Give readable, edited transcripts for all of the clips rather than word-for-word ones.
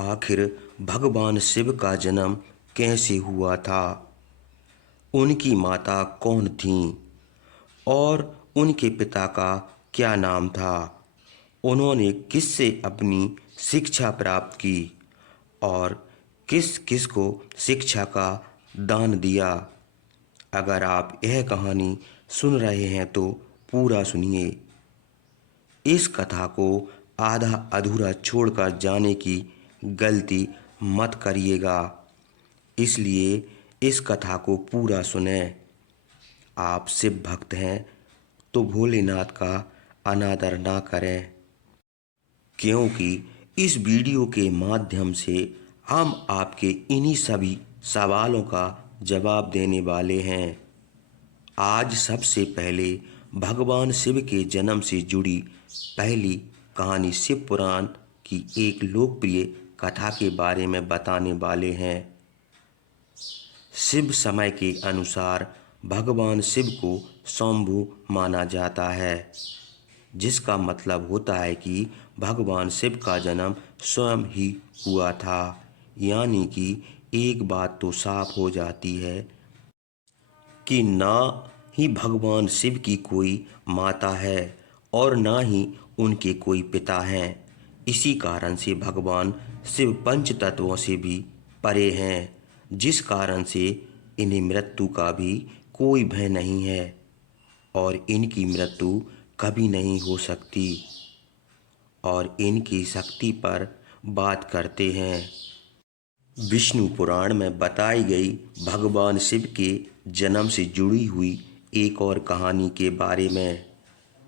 आखिर भगवान शिव का जन्म कैसे हुआ था, उनकी माता कौन थीं और उनके पिता का क्या नाम था, उन्होंने किससे अपनी शिक्षा प्राप्त की और किस किस को शिक्षा का दान दिया। अगर आप यह कहानी सुन रहे हैं तो पूरा सुनिए। इस कथा को आधा अधूरा छोड़कर जाने की गलती मत करिएगा, इसलिए इस कथा को पूरा सुने। आप शिव भक्त हैं तो भोलेनाथ का अनादर ना करें, क्योंकि इस वीडियो के माध्यम से हम आपके इन्हीं सभी सवालों का जवाब देने वाले हैं। आज सबसे पहले भगवान शिव के जन्म से जुड़ी पहली कहानी शिव पुराण की एक लोकप्रिय कथा के बारे में बताने वाले हैं। शिव समय के अनुसार भगवान शिव को शंभु माना जाता है, जिसका मतलब होता है कि भगवान शिव का जन्म स्वयं ही हुआ था। यानी कि एक बात तो साफ हो जाती है कि ना ही भगवान शिव की कोई माता है और ना ही उनके कोई पिता हैं। इसी कारण से भगवान शिव पंच तत्वों से भी परे हैं, जिस कारण से इन्हें मृत्यु का भी कोई भय नहीं है और इनकी मृत्यु कभी नहीं हो सकती। और इनकी शक्ति पर बात करते हैं। विष्णु पुराण में बताई गई भगवान शिव के जन्म से जुड़ी हुई एक और कहानी के बारे में।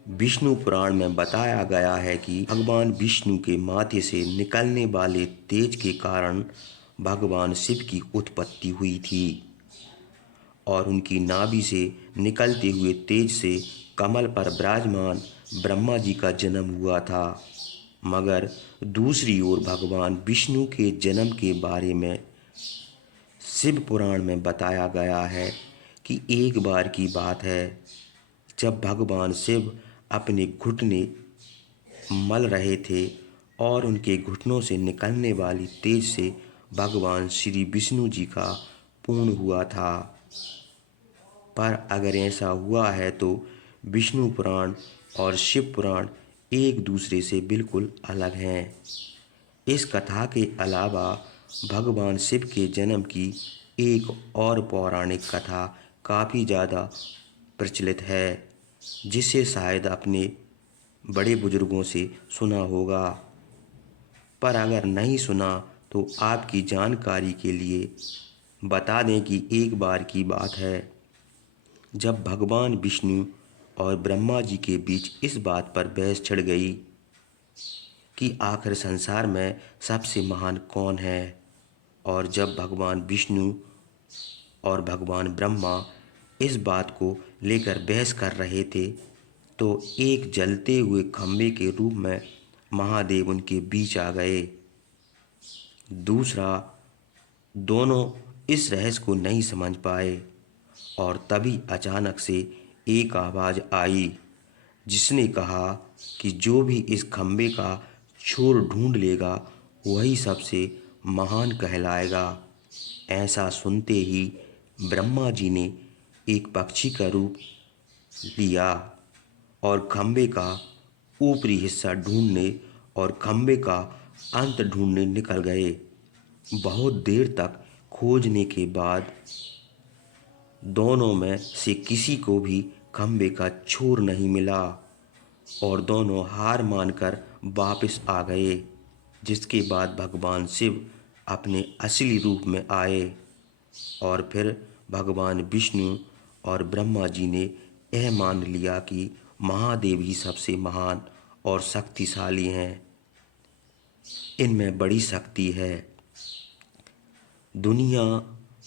विष्णु पुराण में बताया गया है कि भगवान विष्णु के माथे से निकलने वाले तेज के कारण भगवान शिव की उत्पत्ति हुई थी और उनकी नाभि से निकलते हुए तेज से कमल पर विराजमान ब्रह्मा जी का जन्म हुआ था। मगर दूसरी ओर भगवान विष्णु के जन्म के बारे में शिव पुराण में बताया गया है कि एक बार की बात है, जब भगवान शिव अपने घुटने मल रहे थे और उनके घुटनों से निकलने वाली तेज से भगवान श्री विष्णु जी का पूर्ण हुआ था। पर अगर ऐसा हुआ है तो विष्णु पुराण और शिव पुराण एक दूसरे से बिल्कुल अलग हैं। इस कथा के अलावा भगवान शिव के जन्म की एक और पौराणिक कथा काफ़ी ज़्यादा प्रचलित है, जिसे शायद अपने बड़े बुजुर्गों से सुना होगा। पर अगर नहीं सुना तो आपकी जानकारी के लिए बता दें कि एक बार की बात है, जब भगवान विष्णु और ब्रह्मा जी के बीच इस बात पर बहस छिड़ गई कि आखिर संसार में सबसे महान कौन है। और जब भगवान विष्णु और भगवान ब्रह्मा इस बात को लेकर बहस कर रहे थे, तो एक जलते हुए खंभे के रूप में महादेव उनके बीच आ गए। दूसरा, दोनों इस रहस्य को नहीं समझ पाए और तभी अचानक से एक आवाज़ आई, जिसने कहा कि जो भी इस खंबे का छोर ढूंढ लेगा वही सबसे महान कहलाएगा। ऐसा सुनते ही ब्रह्मा जी ने एक पक्षी का रूप लिया और खंबे का ऊपरी हिस्सा ढूंढने और खंबे का अंत ढूंढने निकल गए। बहुत देर तक खोजने के बाद दोनों में से किसी को भी खंबे का छोर नहीं मिला और दोनों हार मानकर वापस आ गए। जिसके बाद भगवान शिव अपने असली रूप में आए और फिर भगवान विष्णु और ब्रह्मा जी ने यह मान लिया कि महादेव ही सबसे महान और शक्तिशाली हैं। इनमें बड़ी शक्ति है, दुनिया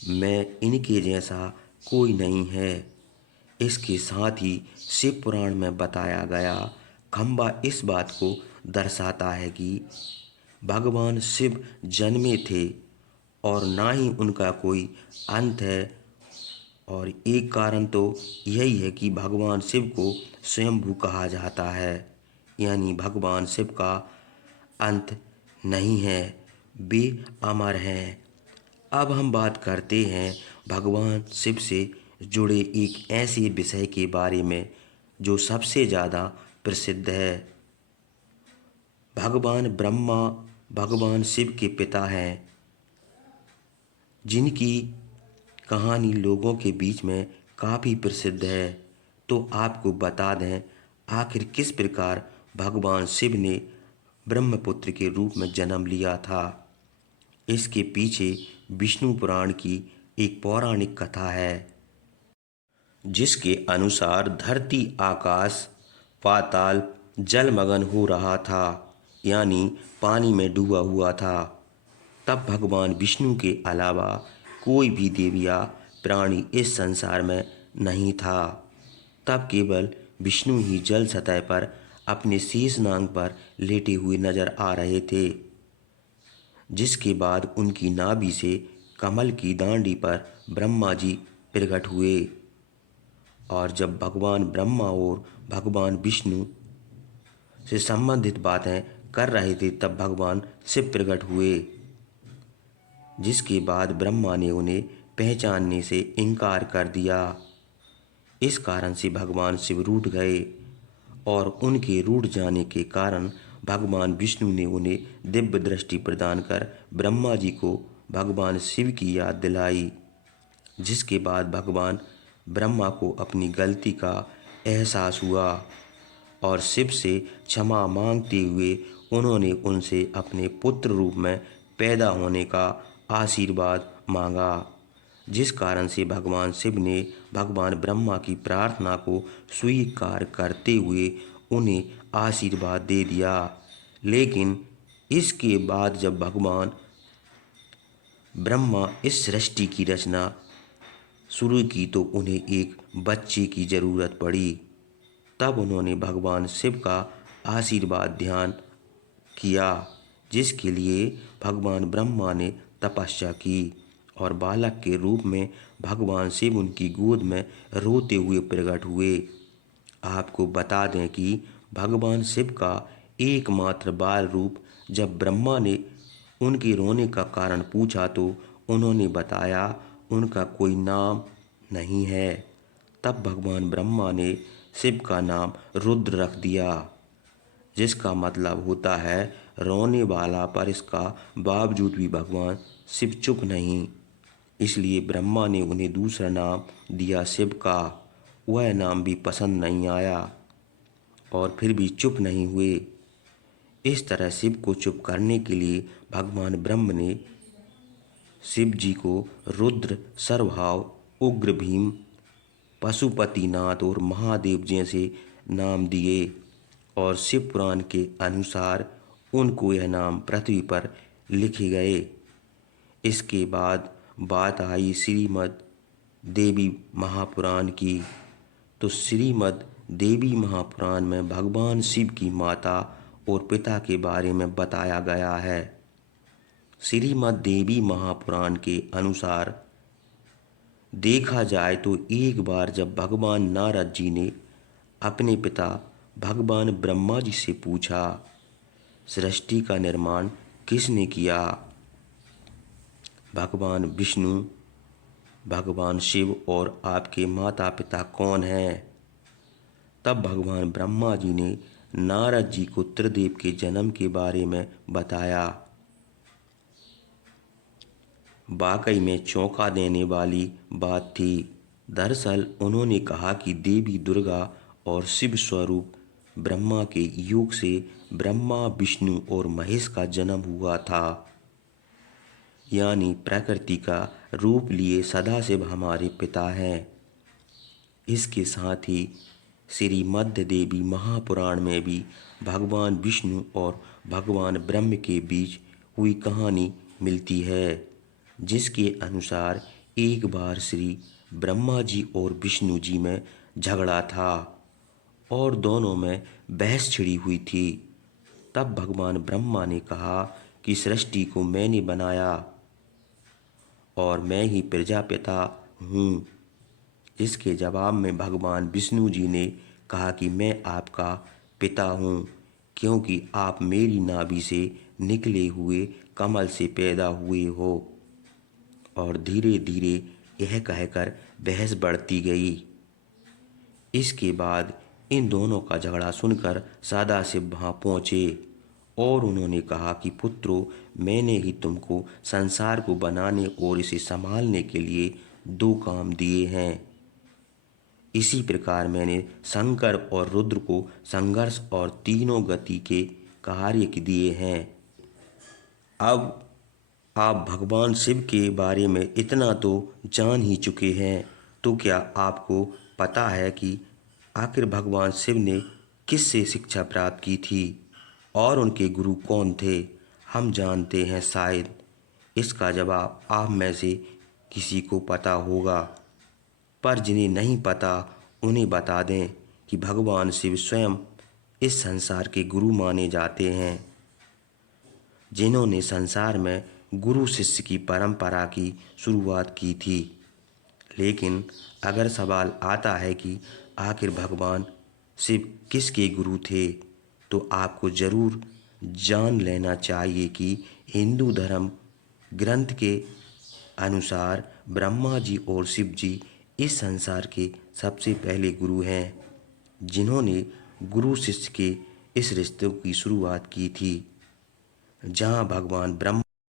में इनके जैसा कोई नहीं है। इसके साथ ही शिव पुराण में बताया गया खंबा इस बात को दर्शाता है कि भगवान शिव जन्मे थे और ना ही उनका कोई अंत है। और एक कारण तो यही है कि भगवान शिव को स्वयंभू कहा जाता है, यानी भगवान शिव का अंत नहीं है वे अमर हैं। अब हम बात करते हैं भगवान शिव से जुड़े एक ऐसे विषय के बारे में जो सबसे ज़्यादा प्रसिद्ध है। भगवान ब्रह्मा भगवान शिव के पिता हैं, जिनकी कहानी लोगों के बीच में काफ़ी प्रसिद्ध है। तो आपको बता दें आखिर किस प्रकार भगवान शिव ने ब्रह्मपुत्र के रूप में जन्म लिया था। इसके पीछे विष्णु पुराण की एक पौराणिक कथा है, जिसके अनुसार धरती आकाश पाताल जलमग्न हो रहा था, यानी पानी में डूबा हुआ था। तब भगवान विष्णु के अलावा कोई भी देव या प्राणी इस संसार में नहीं था। तब केवल विष्णु ही जल सतह पर अपने शीश नाग पर लेटे हुए नजर आ रहे थे। जिसके बाद उनकी नाभि से कमल की दांडी पर ब्रह्मा जी प्रकट हुए। और जब भगवान ब्रह्मा और भगवान विष्णु से संबंधित बातें कर रहे थे, तब भगवान शिव प्रकट हुए। जिसके बाद ब्रह्मा ने उन्हें पहचानने से इनकार कर दिया। इस कारण से भगवान शिव रूठ गए और उनके रूठ जाने के कारण भगवान विष्णु ने उन्हें दिव्य दृष्टि प्रदान कर ब्रह्मा जी को भगवान शिव की याद दिलाई। जिसके बाद भगवान ब्रह्मा को अपनी गलती का एहसास हुआ और शिव से क्षमा मांगते हुए उन्होंने उनसे अपने पुत्र रूप में पैदा होने का आशीर्वाद मांगा। जिस कारण से भगवान शिव ने भगवान ब्रह्मा की प्रार्थना को स्वीकार करते हुए उन्हें आशीर्वाद दे दिया। लेकिन इसके बाद जब भगवान ब्रह्मा इस सृष्टि की रचना शुरू की तो उन्हें एक बच्चे की ज़रूरत पड़ी। तब उन्होंने भगवान शिव का आशीर्वाद ध्यान किया, जिसके लिए भगवान ब्रह्मा ने तपस्या की और बालक के रूप में भगवान शिव उनकी गोद में रोते हुए प्रकट हुए। आपको बता दें कि भगवान शिव का एकमात्र बाल रूप जब ब्रह्मा ने उनके रोने का कारण पूछा तो उन्होंने बताया उनका कोई नाम नहीं है। तब भगवान ब्रह्मा ने शिव का नाम रुद्र रख दिया, जिसका मतलब होता है रोने वाला, पर इसका बावजूद भी भगवान शिव चुप नहीं। इसलिए ब्रह्मा ने उन्हें दूसरा नाम दिया शिव का। वह नाम भी पसंद नहीं आया और फिर भी चुप नहीं हुए। इस तरह शिव को चुप करने के लिए भगवान ब्रह्म ने शिव जी को रुद्र, सर्वहाव, उग्र भीम, पशुपतिनाथ और महादेव जैसे नाम दिए और शिव पुराण के अनुसार उनको यह नाम पृथ्वी पर लिखे गए। इसके बाद बात आई श्रीमद् देवी महापुराण की। तो श्रीमद् देवी महापुराण में भगवान शिव की माता और पिता के बारे में बताया गया है। श्रीमद् देवी महापुराण के अनुसार देखा जाए तो एक बार जब भगवान नारद जी ने अपने पिता भगवान ब्रह्मा जी से पूछा, सृष्टि का निर्माण किसने किया? भगवान विष्णु, भगवान शिव और आपके माता पिता कौन हैं? तब भगवान ब्रह्मा जी ने नारद जी को त्रिदेव के जन्म के बारे में बताया। वाकई में चौंका देने वाली बात थी। दरअसल उन्होंने कहा कि देवी दुर्गा और शिव स्वरूप ब्रह्मा के योग से ब्रह्मा, विष्णु और महेश का जन्म हुआ था। यानी प्रकृति का रूप लिए सदाशिव हमारे पिता हैं। इसके साथ ही श्रीमद् देवी महापुराण में भी भगवान विष्णु और भगवान ब्रह्म के बीच हुई कहानी मिलती है, जिसके अनुसार एक बार श्री ब्रह्मा जी और विष्णु जी में झगड़ा था और दोनों में बहस छिड़ी हुई थी। तब भगवान ब्रह्मा ने कहा कि सृष्टि को मैंने बनाया और मैं ही प्रजापिता हूँ। इसके जवाब में भगवान विष्णु जी ने कहा कि मैं आपका पिता हूँ। क्योंकि आप मेरी नाभि से निकले हुए कमल से पैदा हुए हो। और धीरे धीरे यह कहकर बहस बढ़ती गई। इसके बाद इन दोनों का झगड़ा सुनकर सदाशिव वहाँ पहुँचे और उन्होंने कहा कि पुत्रों, मैंने ही तुमको संसार को बनाने और इसे संभालने के लिए दो काम दिए हैं। इसी प्रकार मैंने शंकर और रुद्र को संघर्ष और तीनों गति के कार्य दिए हैं। अब आप भगवान शिव के बारे में इतना तो जान ही चुके हैं, तो क्या आपको पता है कि आखिर भगवान शिव ने किससे शिक्षा प्राप्त की थी और उनके गुरु कौन थे? हम जानते हैं, शायद इसका जवाब आप में से किसी को पता होगा, पर जिन्हें नहीं पता उन्हें बता दें कि भगवान शिव स्वयं इस संसार के गुरु माने जाते हैं, जिन्होंने संसार में गुरु शिष्य की परंपरा की शुरुआत की थी। लेकिन अगर सवाल आता है कि आखिर भगवान शिव किसके गुरु थे, तो आपको ज़रूर जान लेना चाहिए कि हिंदू धर्म ग्रंथ के अनुसार ब्रह्मा जी और शिव जी इस संसार के सबसे पहले गुरु हैं, जिन्होंने गुरु शिष्य के इस रिश्ते की शुरुआत की थी, जहाँ भगवान ब्रह्मा